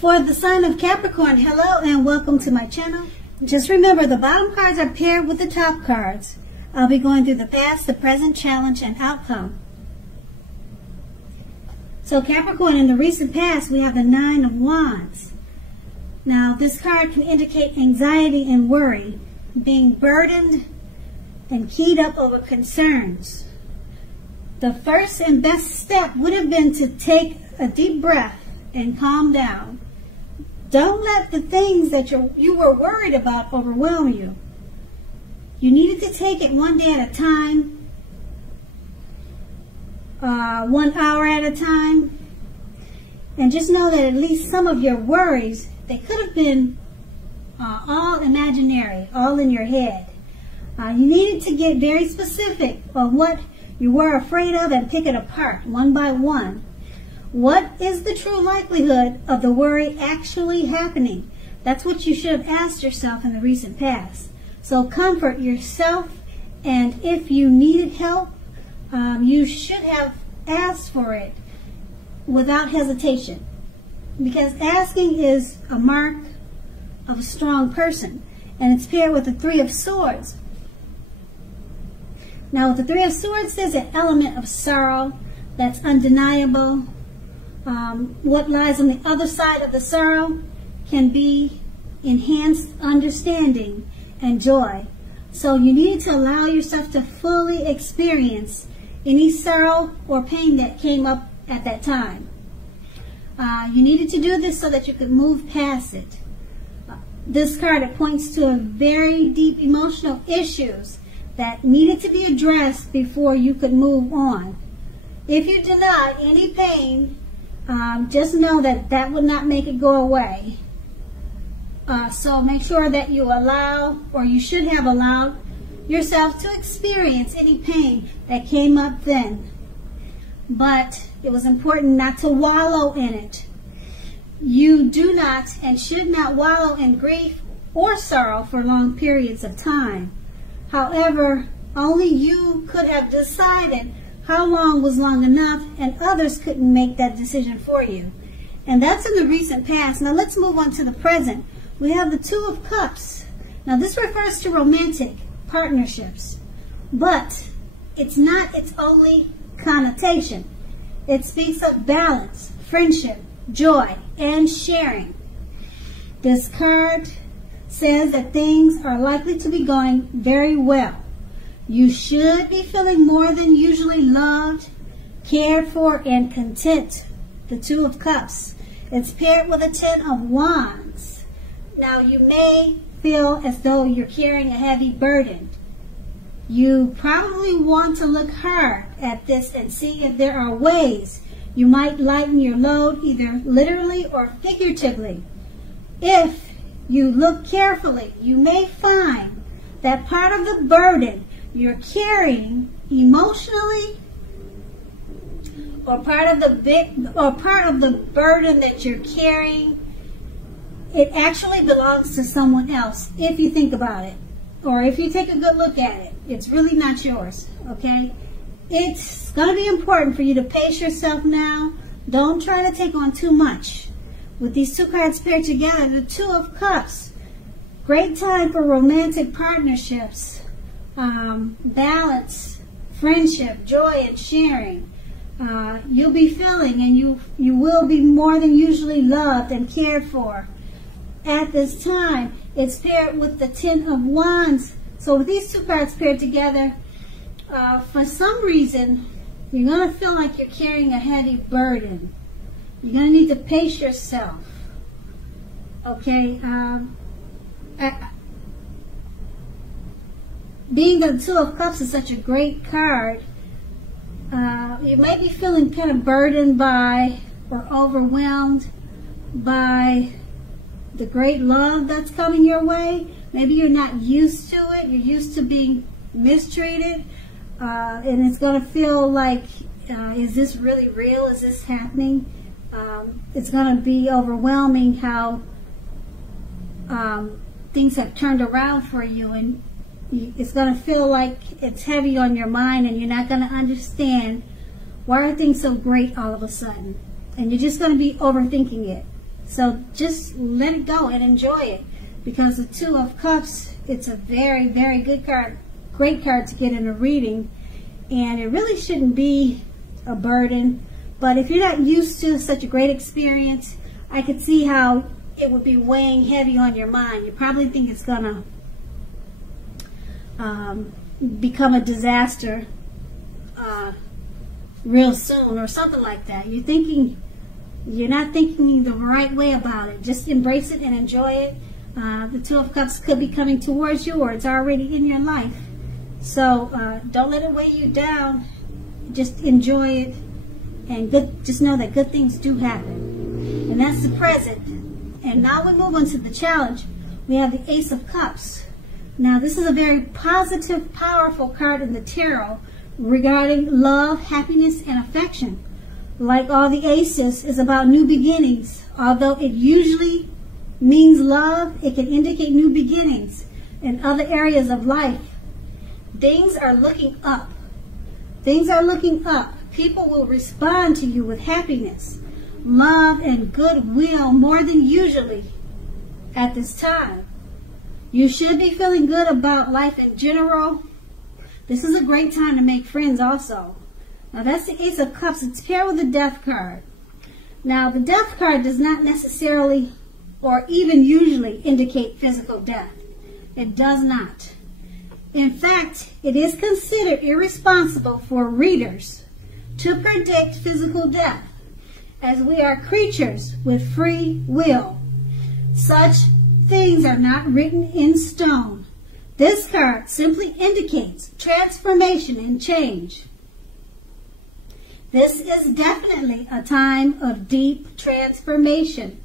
For the sign of Capricorn, hello and welcome to my channel. Just remember, the bottom cards are paired with the top cards. I'll be going through the past, the present, challenge, and outcome. So Capricorn, in the recent past, we have the Nine of Wands. Now, this card can indicate anxiety and worry, being burdened and keyed up over concerns. The first and best step would have been to take a deep breath and calm down. Don't let the things that you were worried about overwhelm you. You needed to take it one day at a time, 1 hour at a time, and just know that at least some of your worries, they could have been all imaginary, all in your head. You needed to get very specific on what you were afraid of and pick it apart one by one. What is the true likelihood of the worry actually happening? That's what you should have asked yourself in the recent past. So comfort yourself, and if you needed help, you should have asked for it without hesitation, because asking is a mark of a strong person, and it's paired with the Three of Swords. Now, with the Three of Swords, there's an element of sorrow that's undeniable. What lies on the other side of the sorrow can be enhanced understanding and joy. So you need to allow yourself to fully experience any sorrow or pain that came up at that time. You needed to do this so that you could move past it. This card, it points to very deep emotional issues that needed to be addressed before you could move on. If you deny any pain, just know that that would not make it go away. So make sure that you allow, or you should have allowed, yourself to experience any pain that came up then. But it was important not to wallow in it. You do not and should not wallow in grief or sorrow for long periods of time. However, only you could have decided how long was long enough, and others couldn't make that decision for you. And that's in the recent past. Now let's move on to the present. We have the Two of Cups. Now this refers to romantic partnerships, but it's not its only connotation. It speaks of balance, friendship, joy, and sharing. This card says that things are likely to be going very well. You should be feeling more than usually loved, cared for, and content. The Two of Cups. It's paired with a Ten of Wands. Now, you may feel as though you're carrying a heavy burden. You probably want to look hard at this and see if there are ways you might lighten your load, either literally or figuratively. If you look carefully, you may find that part of the burden you're carrying emotionally, or part of the burden that you're carrying, it actually belongs to someone else. If you think about it, or if you take a good look at it, it's really not yours. Okay, it's going to be important for you to pace yourself now. Don't try to take on too much. With these two cards paired together, the Two of Cups, great time for romantic partnerships. Balance, friendship, joy, and sharing. You'll be feeling, and you will be more than usually loved and cared for. At this time, it's paired with the Ten of Wands. So with these two cards paired together, for some reason, you're going to feel like you're carrying a heavy burden. You're going to need to pace yourself. Okay? Being the Two of Cups is such a great card, you might be feeling kind of burdened by or overwhelmed by the great love that's coming your way. Maybe you're not used to it. You're used to being mistreated, and it's going to feel like, is this really real? Is this happening? It's going to be overwhelming how things have turned around for you, and it's going to feel like it's heavy on your mind, and you're not going to understand why are things so great all of a sudden, and you're just going to be overthinking it. So just let it go and enjoy it, because the Two of Cups, it's a very, very good card, great card to get in a reading, and it really shouldn't be a burden. But if you're not used to such a great experience, I could see how it would be weighing heavy on your mind. You probably think it's gonna become a disaster real soon or something like that. You're not thinking the right way about it. Just embrace it and enjoy it. The Two of Cups could be coming towards you, or it's already in your life. So don't let it weigh you down. Just enjoy it, and just know that good things do happen. And that's the present. And now we move on to the challenge. We have the Ace of Cups. Now this is a very positive, powerful card in the tarot regarding love, happiness, and affection. Like all the aces, is about new beginnings. Although it usually means love, it can indicate new beginnings in other areas of life. Things are looking up. Things are looking up. People will respond to you with happiness, love, and goodwill more than usually at this time. You should be feeling good about life in general. This is a great time to make friends also. Now that's the Ace of Cups. It's paired with the Death card. Now the Death card does not necessarily or even usually indicate physical death. It does not. In fact, it is considered irresponsible for readers to predict physical death, as we are creatures with free will. Such things are not written in stone. This card simply indicates transformation and change. This is definitely a time of deep transformation,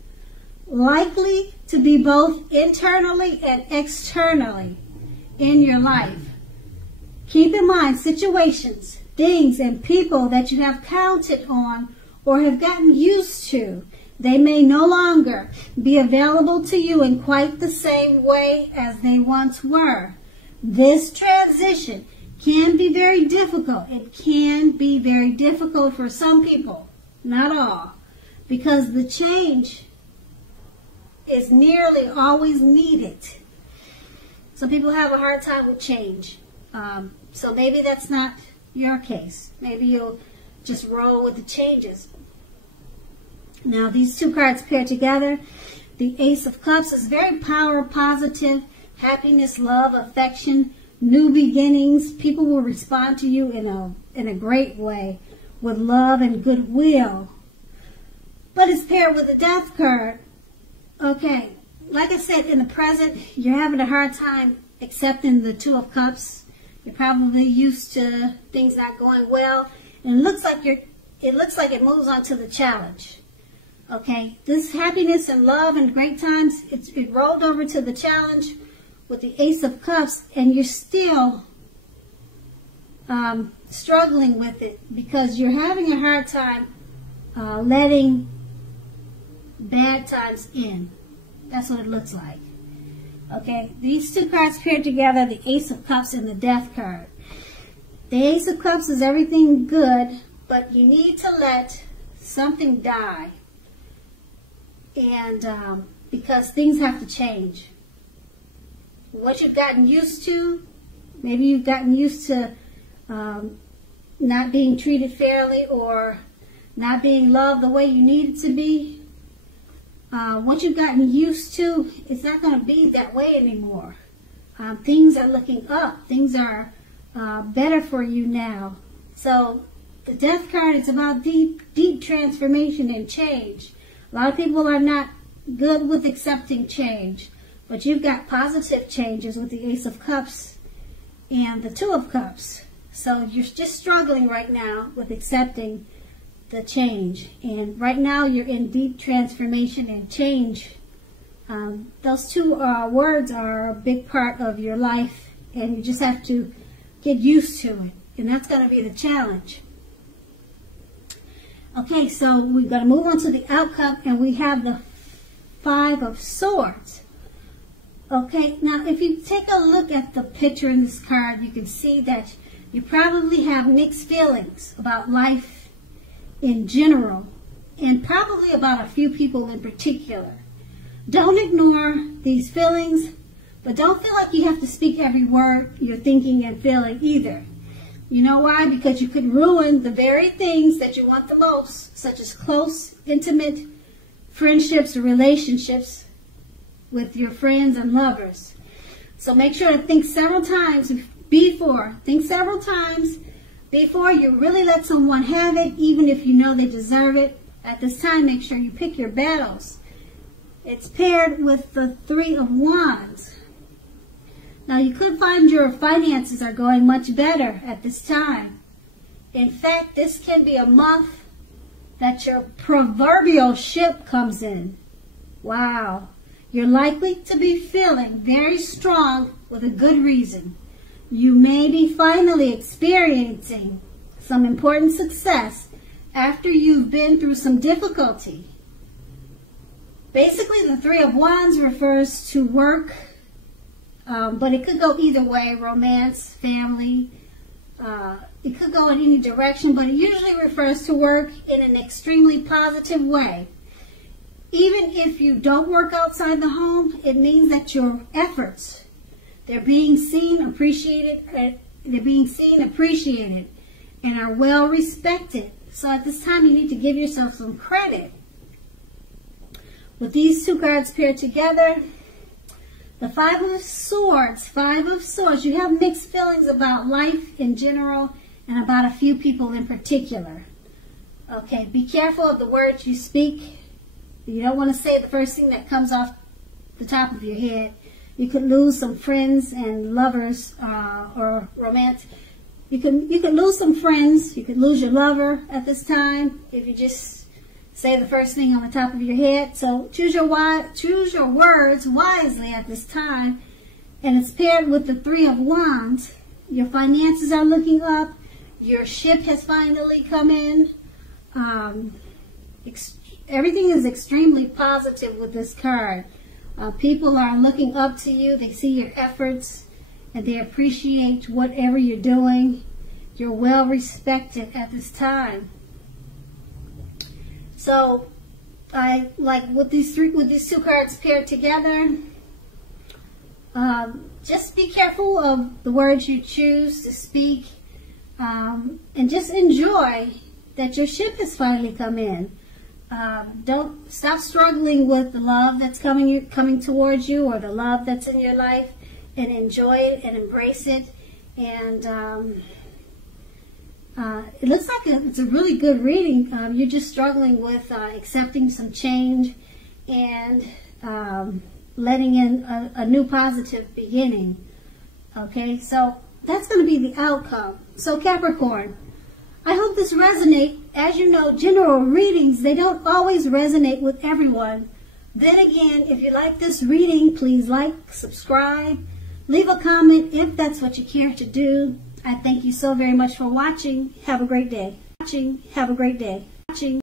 likely to be both internally and externally in your life. Keep in mind situations, things, and people that you have counted on or have gotten used to. They may no longer be available to you in quite the same way as they once were. This transition can be very difficult. It can be very difficult for some people, not all, because the change is nearly always needed. Some people have a hard time with change. So maybe that's not your case. Maybe you'll just roll with the changes. Now these two cards paired together, the Ace of Cups is very power positive, happiness, love, affection, new beginnings. People will respond to you in a great way with love and goodwill. But it's paired with the Death card. Okay, like I said, in the present, you're having a hard time accepting the Two of Cups. You're probably used to things not going well, and it looks like it moves on to the challenge. Okay, this happiness and love and great times, it rolled over to the challenge with the Ace of Cups, and you're still struggling with it because you're having a hard time letting bad times in. That's what it looks like. Okay, these two cards paired together, the Ace of Cups and the Death card. The Ace of Cups is everything good, but you need to let something die. And because things have to change. What you've gotten used to, maybe you've gotten used to not being treated fairly or not being loved the way you need it to be. What you've gotten used to, it's not going to be that way anymore. Things are looking up. Things are better for you now. So the Death card is about deep transformation and change. A lot of people are not good with accepting change, but you've got positive changes with the Ace of Cups and the Two of Cups. So you're just struggling right now with accepting the change. And right now you're in deep transformation and change. Those two words are a big part of your life, and you just have to get used to it. And that's going to be the challenge. Okay, so we're going to move on to the outcome, and we have the Five of Swords. Okay, now if you take a look at the picture in this card, you can see that you probably have mixed feelings about life in general. and probably about a few people in particular. Don't ignore these feelings, but don't feel like you have to speak every word you're thinking and feeling either. You know why? Because you could ruin the very things that you want the most, such as close, intimate friendships or relationships with your friends and lovers. So make sure to think several times before you really let someone have it, even if you know they deserve it. At this time, make sure you pick your battles. It's paired with the Three of Wands. Now, you could find your finances are going much better at this time. In fact, this can be a month that your proverbial ship comes in. Wow. You're likely to be feeling very strong with a good reason. You may be finally experiencing some important success after you've been through some difficulty. Basically, the Three of Wands refers to work, but it could go either way, romance, family. It could go in any direction, but it usually refers to work in an extremely positive way. Even if you don't work outside the home, it means that your efforts, they're being seen, appreciated, and are well respected. So at this time, you need to give yourself some credit. With these two cards paired together, the Five of Swords, you have mixed feelings about life in general and about a few people in particular. Okay, be careful of the words you speak. You don't want to say the first thing that comes off the top of your head. You could lose some friends and lovers or romance. You could lose some friends. You could lose your lover at this time if you just say the first thing on the top of your head. So choose your words wisely at this time. And it's paired with the Three of Wands. Your finances are looking up. Your ship has finally come in. Everything is extremely positive with this card. People are looking up to you. They see your efforts and they appreciate whatever you're doing. You're well respected at this time. So, I like with these two cards paired together. Just be careful of the words you choose to speak, and just enjoy that your ship has finally come in. Don't stop struggling with the love that's coming towards you, or the love that's in your life, and enjoy it and embrace it. And it looks like it's a really good reading. You're just struggling with accepting some change and letting in a new positive beginning. Okay, so that's going to be the outcome. So Capricorn, I hope this resonates. As you know, general readings, they don't always resonate with everyone. Then again, if you like this reading, please like, subscribe, leave a comment if that's what you care to do. I thank you so very much for watching. Have a great day.